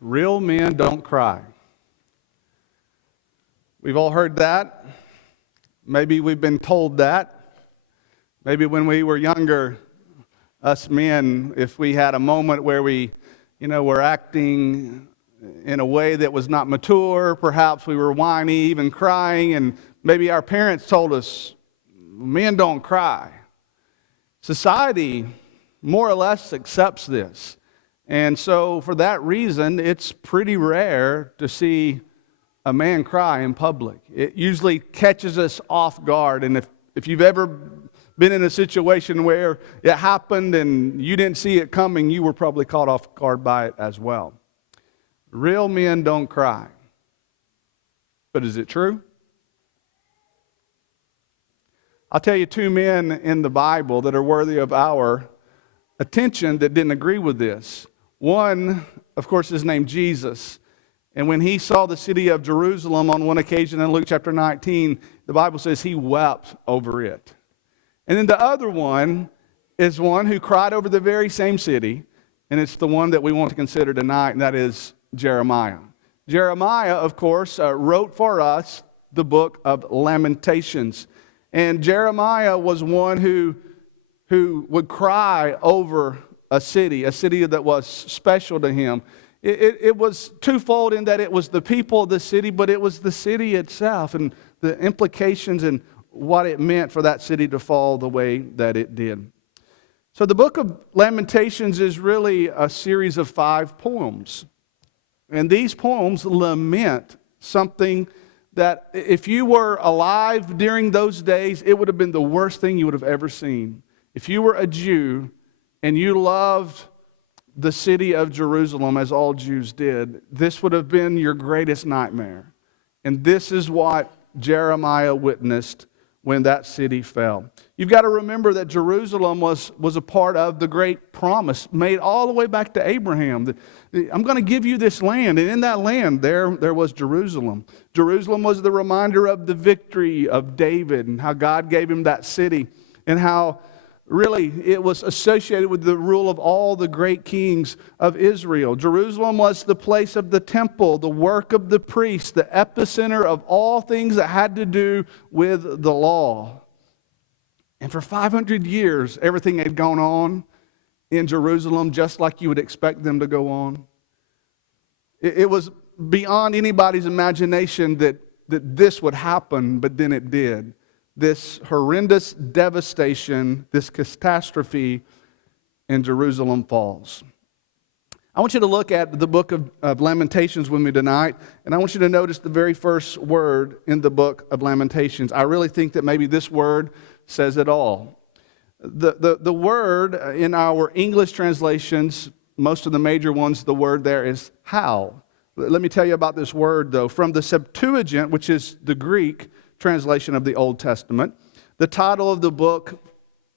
Real men don't cry. We've all heard that. Maybe we've been told that. Maybe when we were younger, us men, if we had a moment where we, were acting in a way that was not mature, perhaps we were whiny, even crying, and maybe our parents told us, men don't cry. Society more or less accepts this. And so for that reason, it's pretty rare to see a man cry in public. It usually catches us off guard. And if you've ever been in a situation where it happened and you didn't see it coming, you were probably caught off guard by it as well. Real men don't cry. But is it true? I'll tell you two men in the Bible that are worthy of our attention that didn't agree with this. One, of course, is named Jesus. And when he saw the city of Jerusalem on one occasion in Luke chapter 19, the Bible says he wept over it. And then the other one is one who cried over the very same city, and it's the one that we want to consider tonight, and that is Jeremiah. Jeremiah, of course, wrote for us the book of Lamentations. And Jeremiah was one who would cry over a city that was special to him. It was twofold in that it was the people of the city, but it was the city itself and the implications and what it meant for that city to fall the way that it did. So the book of Lamentations is really a series of 5 poems. And these poems lament something that if you were alive during those days, it would have been the worst thing you would have ever seen. If you were a Jew and you loved the city of Jerusalem as all Jews did, this would have been your greatest nightmare. And this is what Jeremiah witnessed when that city fell. You've got to remember that Jerusalem was a part of the great promise made all the way back to Abraham. I'm going to give you this land, and in that land there was Jerusalem. Jerusalem was the reminder of the victory of David and how God gave him that city and how really it was associated with the rule of all the great kings of Israel. Jerusalem was the place of the temple, the work of the priests, the epicenter of all things that had to do with the law. And for 500 years, everything had gone on in Jerusalem just like you would expect them to go on. It was beyond anybody's imagination that this would happen, but then it did. This horrendous devastation, this catastrophe in Jerusalem falls. I want you to look at the book of Lamentations with me tonight, and I want you to notice the very first word in the book of Lamentations. I really think that maybe this word says it all. The word in our English translations, most of the major ones, the word there is how. Let me tell you about this word, though. From the Septuagint, which is the Greek translation of the Old Testament, the title of the book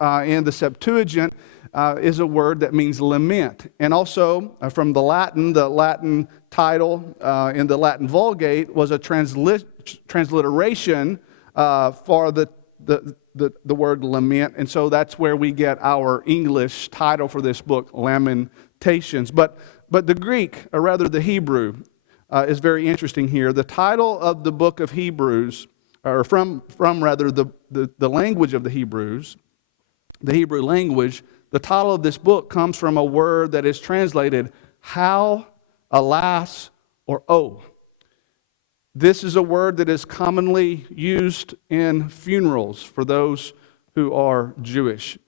in the Septuagint is a word that means lament. And also from the Latin title in the Latin Vulgate was a transliteration for the word lament. And so that's where we get our English title for this book, Lamentations. But the Greek, or rather the Hebrew, is very interesting here. The title of the book of Hebrews, or from the language of the Hebrews, the Hebrew language, the title of this book comes from a word that is translated how, alas, or oh. This is a word that is commonly used in funerals for those who are Jewish.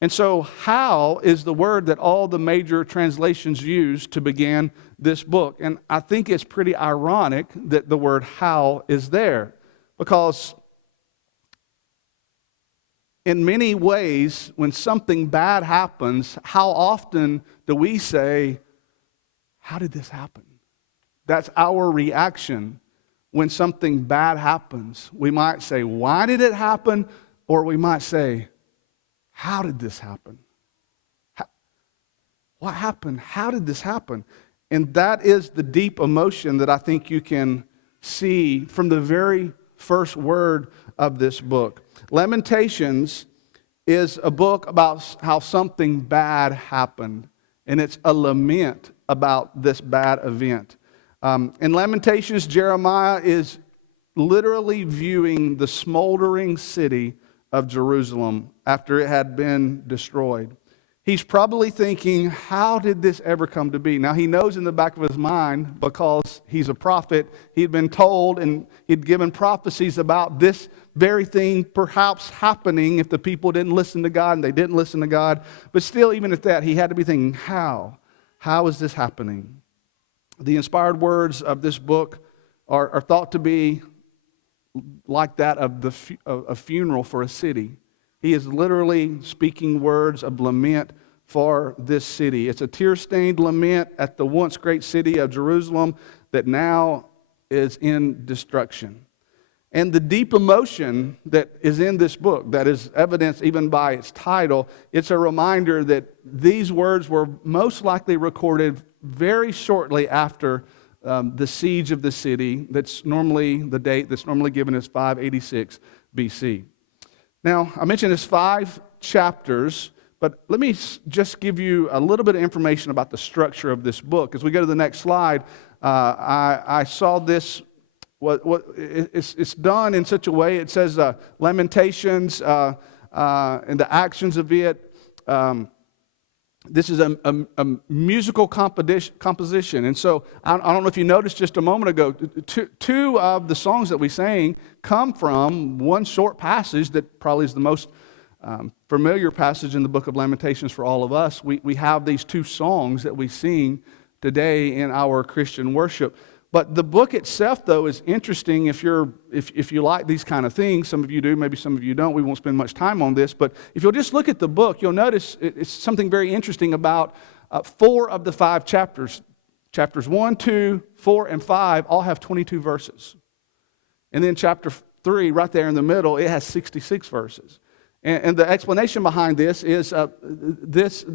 And so how is the word that all the major translations use to begin this book. And I think it's pretty ironic that the word how is there. Because in many ways, when something bad happens, how often do we say, how did this happen? That's our reaction when something bad happens. We might say, why did it happen? Or we might say, how did this happen? What happened? How did this happen? And that is the deep emotion that I think you can see from the very first word of this book. Lamentations is a book about how something bad happened, and it's a lament about this bad event. In Lamentations, Jeremiah is literally viewing the smoldering city of Jerusalem after it had been destroyed. He's probably thinking, how did this ever come to be? Now, he knows in the back of his mind, because he's a prophet, he'd been told and he'd given prophecies about this very thing perhaps happening if the people didn't listen to God, and they didn't listen to God. But still, even at that, he had to be thinking, how? How is this happening? The inspired words of this book are thought to be like that of a funeral for a city. He is literally speaking words of lament for this city. It's a tear-stained lament at the once great city of Jerusalem that now is in destruction. And the deep emotion that is in this book, that is evidenced even by its title, it's a reminder that these words were most likely recorded very shortly after the siege of the city. That's normally the date that's normally given as 586 BC. Now, I mentioned it's 5 chapters, but let me just give you a little bit of information about the structure of this book. As we go to the next slide, I saw this. It's done in such a way, it says Lamentations and the actions of it. This is a musical composition. And so I don't know if you noticed just a moment ago, two of the songs that we sang come from one short passage that probably is the most familiar passage in the book of Lamentations for all of us. We have these 2 songs that we sing today in our Christian worship. But the book itself, though, is interesting if you like these kind of things. Some of you do, maybe some of you don't. We won't spend much time on this. But if you'll just look at the book, you'll notice it's something very interesting about 4 of the 5 chapters. Chapters 1, 2, 4, and 5 all have 22 verses. And then chapter 3, right there in the middle, it has 66 verses. And the explanation behind this is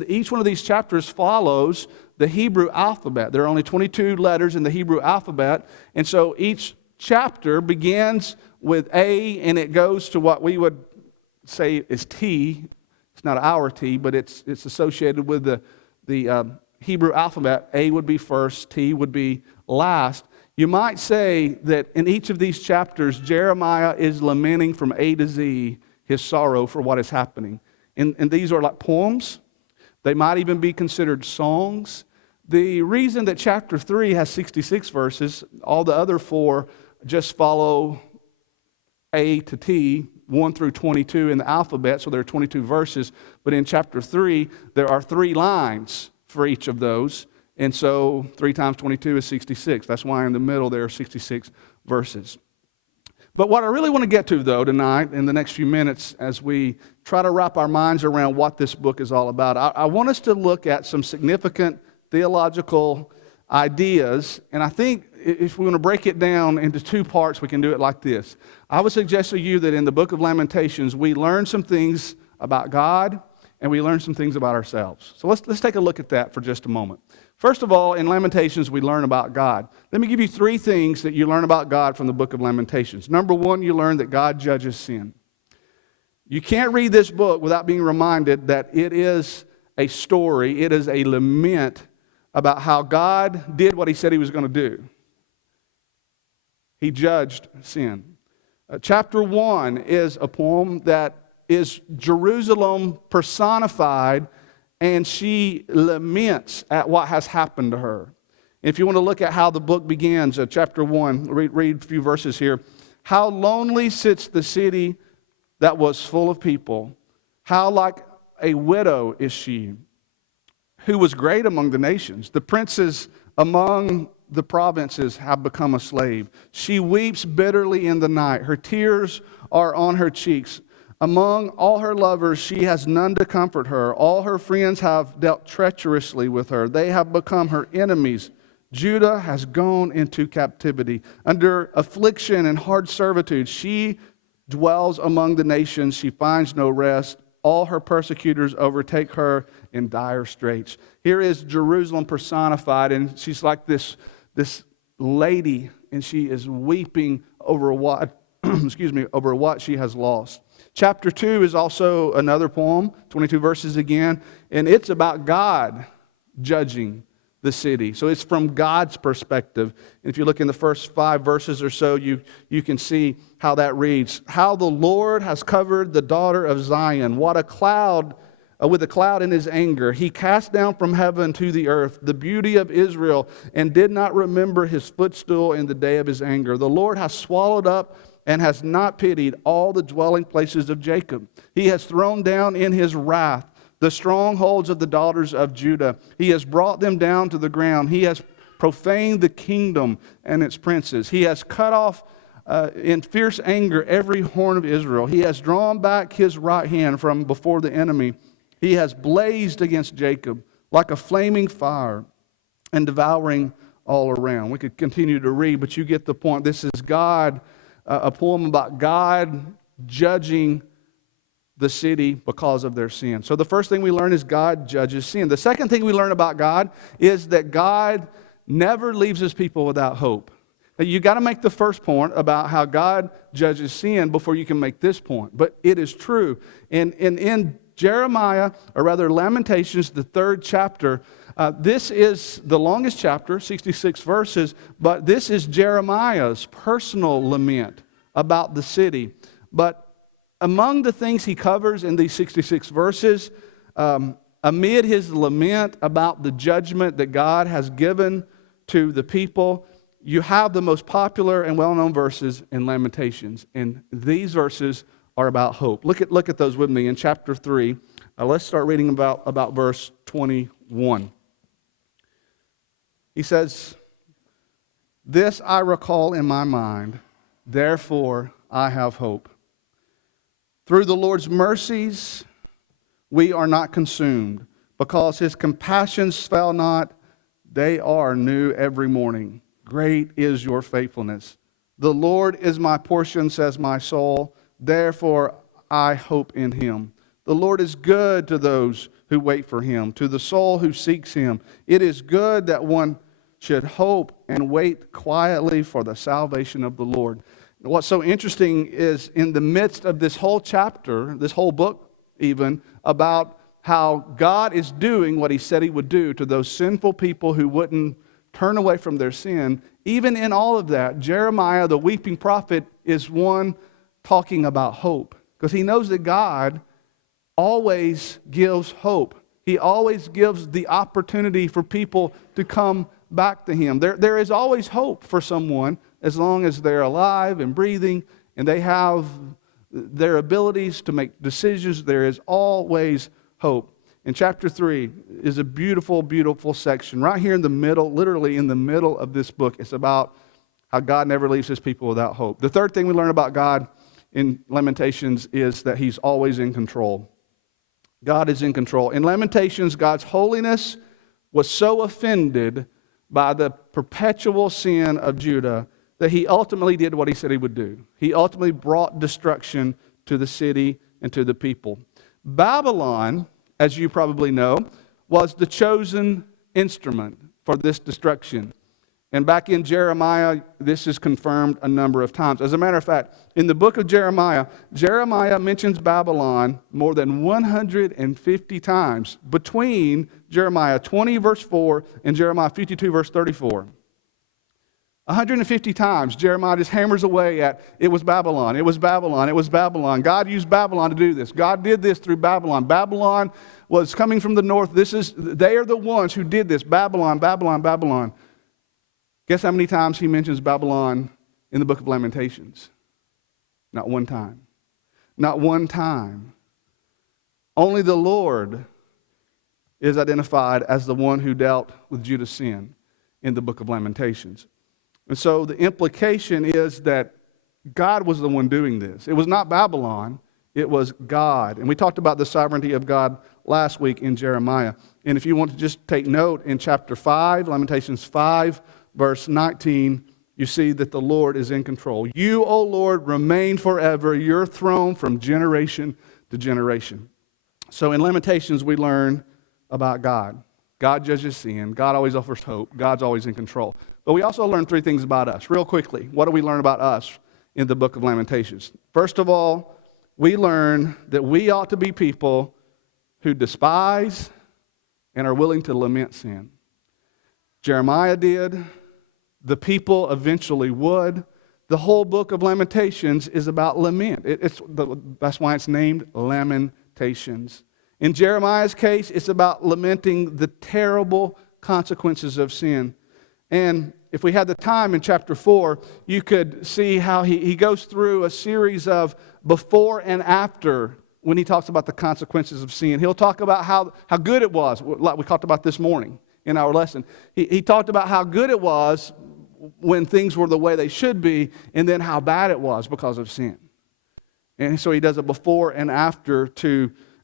each one of these chapters follows the Hebrew alphabet. There are only 22 letters in the Hebrew alphabet, and so each chapter begins with A, and it goes to what we would say is T. It's not our T, but it's associated with the Hebrew alphabet. A would be first, T would be last. You might say that in each of these chapters, Jeremiah is lamenting from A to Z his sorrow for what is happening. And these are like poems. They might even be considered songs. The reason that chapter 3 has 66 verses, all the other 4 just follow A to T, 1 through 22 in the alphabet, so there are 22 verses. But in chapter 3, there are 3 lines for each of those. And so 3 times 22 is 66. That's why in the middle there are 66 verses. But what I really want to get to, though, tonight, in the next few minutes, as we try to wrap our minds around what this book is all about, I want us to look at some significant theological ideas. And I think if we want to break it down into 2 parts, we can do it like this. I would suggest to you that in the book of Lamentations, we learn some things about God, and we learn some things about ourselves. So let's take a look at that for just a moment. First of all, in Lamentations, we learn about God. Let me give you 3 things that you learn about God from the book of Lamentations. Number 1, you learn that God judges sin. You can't read this book without being reminded that it is a story, it is a lament about how God did what He said He was going to do. He judged sin. Chapter 1 is a poem that is Jerusalem personified, and she laments at what has happened to her. If you want to look at how the book begins, chapter 1, read a few verses here. How lonely sits the city that was full of people. How like a widow is she, who was great among the nations. The princes among the provinces have become a slave. She weeps bitterly in the night. Her tears are on her cheeks. Among all her lovers, she has none to comfort her. All her friends have dealt treacherously with her. They have become her enemies. Judah has gone into captivity. Under affliction and hard servitude, she dwells among the nations. She finds no rest. All her persecutors overtake her in dire straits. Here is Jerusalem personified, and she's like this lady, and she is weeping over what, over what she has lost. Chapter 2 is also another poem, 22 verses again, and it's about God judging the city. So it's from God's perspective. If you look in the first 5 verses or so, you can see how that reads. How the Lord has covered the daughter of Zion. What a cloud, with a cloud in his anger. He cast down from heaven to the earth the beauty of Israel and did not remember his footstool in the day of his anger. The Lord has swallowed up and has not pitied all the dwelling places of Jacob. He has thrown down in his wrath the strongholds of the daughters of Judah. He has brought them down to the ground. He has profaned the kingdom and its princes. He has cut off in fierce anger every horn of Israel. He has drawn back his right hand from before the enemy. He has blazed against Jacob like a flaming fire and devouring all around. We could continue to read, but you get the point. This is God, a poem about God judging the city because of their sin. So the first thing we learn is God judges sin. The second thing we learn about God is that God never leaves his people without hope. Now, you got to make the first point about how God judges sin before you can make this point. But it is true. And in Jeremiah, or rather Lamentations, the 3rd chapter, this is the longest chapter, 66 verses, but this is Jeremiah's personal lament about the city. But among the things he covers in these 66 verses, amid his lament about the judgment that God has given to the people, you have the most popular and well-known verses in Lamentations. And these verses are about hope. Look at those with me in chapter 3. Let's start reading about verse 21. He says, "This I recall in my mind, therefore I have hope. Through the Lord's mercies we are not consumed, because his compassions fail not. They are new every morning. Great is your faithfulness. The Lord is my portion, says my soul. Therefore I hope in him. The Lord is good to those who wait for him, to the soul who seeks him. It is good that one should hope and wait quietly for the salvation of the Lord." What's so interesting is in the midst of this whole chapter, this whole book even, about how God is doing what he said he would do to those sinful people who wouldn't turn away from their sin, even in all of that, Jeremiah, the weeping prophet, is one talking about hope. Because he knows that God always gives hope. He always gives the opportunity for people to come back to him. There is always hope for someone as long as they're alive and breathing and they have their abilities to make decisions. There is always hope. In chapter 3 is a beautiful, beautiful section. Right here in the middle, literally in the middle of this book, it's about how God never leaves his people without hope. The third thing we learn about God in Lamentations is that he's always in control. God is in control. In Lamentations, God's holiness was so offended by the perpetual sin of Judah that he ultimately did what he said he would do. He ultimately brought destruction to the city and to the people. Babylon, as you probably know, was the chosen instrument for this destruction. And back in Jeremiah, this is confirmed a number of times. As a matter of fact, in the book of Jeremiah, Jeremiah mentions Babylon more than 150 times between Jeremiah 20, verse 4, and Jeremiah 52, verse 34. 150 times, Jeremiah just hammers away at, it was Babylon, it was Babylon, it was Babylon. God used Babylon to do this. God did this through Babylon. Babylon was coming from the north. They are the ones who did this. Babylon, Babylon, Babylon. Guess how many times he mentions Babylon in the book of Lamentations? Not one time. Not one time. Only the Lord is identified as the one who dealt with Judah's sin in the book of Lamentations. And so the implication is that God was the one doing this. It was not Babylon, it was God. And we talked about the sovereignty of God last week in Jeremiah. And if you want to just take note, in chapter 5, Lamentations 5, verse 19, you see that the Lord is in control. You, O Lord, remain forever, your throne from generation to generation. So in Lamentations, we learn about God. God judges sin. God always offers hope. God's always in control. But we also learn 3 things about us. Real quickly, what do we learn about us in the book of Lamentations? First of all, we learn that we ought to be people who despise and are willing to lament sin. Jeremiah did. The people eventually would. The whole book of Lamentations is about lament. That's why it's named Lamentations. In Jeremiah's case, it's about lamenting the terrible consequences of sin. And if we had the time in chapter 4, you could see how he goes through a series of before and after when he talks about the consequences of sin. He'll talk about how good it was, like we talked about this morning in our lesson. He talked about how good it was when things were the way they should be, and then how bad it was because of sin. And so he does a before and after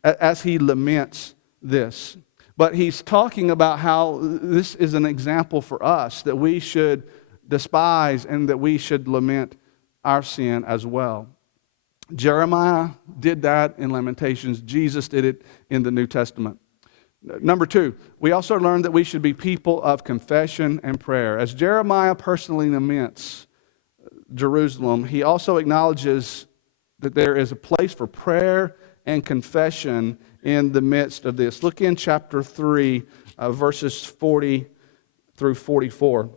as he laments this. But he's talking about how this is an example for us that we should despise and that we should lament our sin as well. Jeremiah did that in Lamentations. Jesus did it in the New Testament. Number 2, we also learned that we should be people of confession and prayer. As Jeremiah personally laments Jerusalem, he also acknowledges that there is a place for prayer and confession in the midst of this. Look in chapter 3, verses 40 through 44.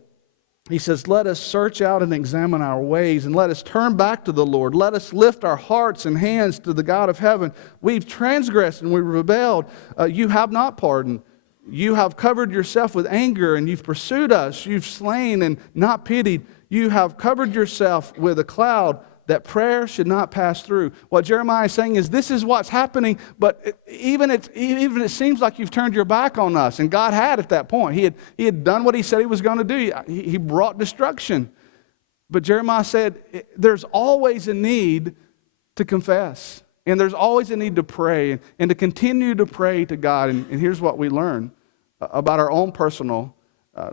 He says, "Let us search out and examine our ways, and let us turn back to the Lord. Let us lift our hearts and hands to the God of heaven. We've transgressed and we've rebelled. You have not pardoned. You have covered yourself with anger, and you've pursued us. You've slain and not pitied. You have covered yourself with a cloud that prayer should not pass through." What Jeremiah is saying is this is what's happening, but even it seems like you've turned your back on us, and God had at that point. He had done what he said he was going to do. He brought destruction. But Jeremiah said there's always a need to confess, and there's always a need to pray and to continue to pray to God. And here's what we learn about our own personal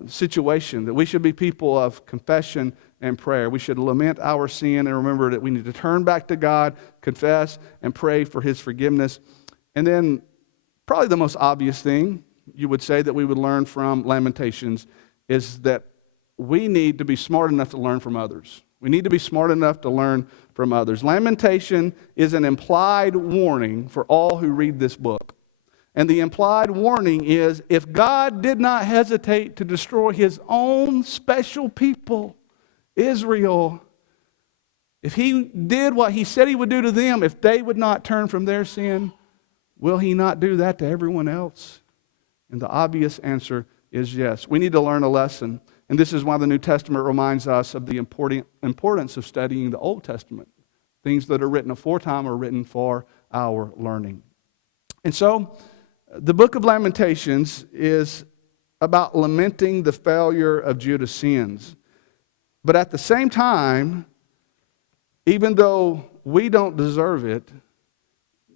situation, that we should be people of confession and prayer. We should lament our sin and remember that we need to turn back to God, confess, and pray for his forgiveness. And then probably the most obvious thing you would say that we would learn from Lamentations is that we need to be smart enough to learn from others. We need to be smart enough to learn from others. Lamentation is an implied warning for all who read this book. And the implied warning is if God did not hesitate to destroy his own special people, Israel, if he did what he said he would do to them, if they would not turn from their sin, will he not do that to everyone else? And the obvious answer is yes. We need to learn a lesson. And this is why the New Testament reminds us of the importance of studying the Old Testament. Things that are written aforetime are written for our learning. And so, the book of Lamentations is about lamenting the failure of Judah's sins. But at the same time, even though we don't deserve it,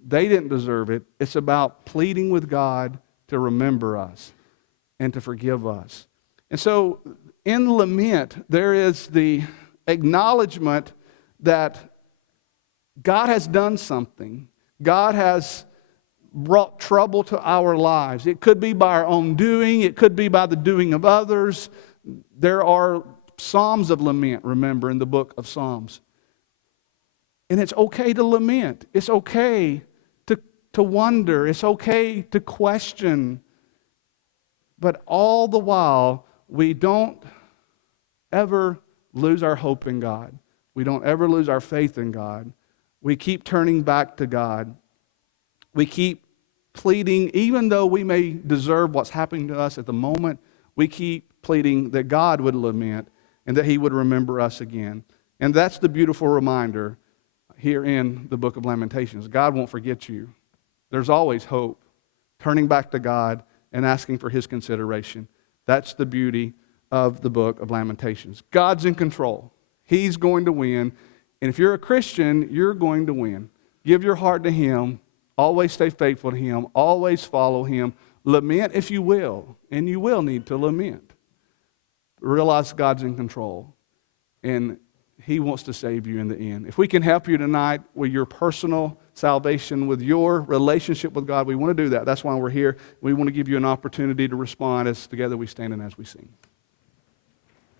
they didn't deserve it, it's about pleading with God to remember us and to forgive us. And so in lament, there is the acknowledgement that God has done something. God has brought trouble to our lives. It could be by our own doing. It could be by the doing of others. There are Psalms of lament, remember, in the book of Psalms. And it's okay to lament. It's okay to wonder. It's okay to question. But all the while, we don't ever lose our hope in God. We don't ever lose our faith in God. We keep turning back to God. We keep pleading, even though we may deserve what's happening to us at the moment, we keep pleading that God would lament and that he would remember us again. And that's the beautiful reminder here in the book of Lamentations. God won't forget you. There's always hope. Turning back to God and asking for his consideration. That's the beauty of the book of Lamentations. God's in control. He's going to win. And if you're a Christian, you're going to win. Give your heart to him. Always stay faithful to him. Always follow him. Lament if you will. And you will need to lament. Realize God's in control, and he wants to save you in the end. If we can help you tonight with your personal salvation, with your relationship with God, we want to do that. That's why we're here. We want to give you an opportunity to respond as together we stand and as we sing.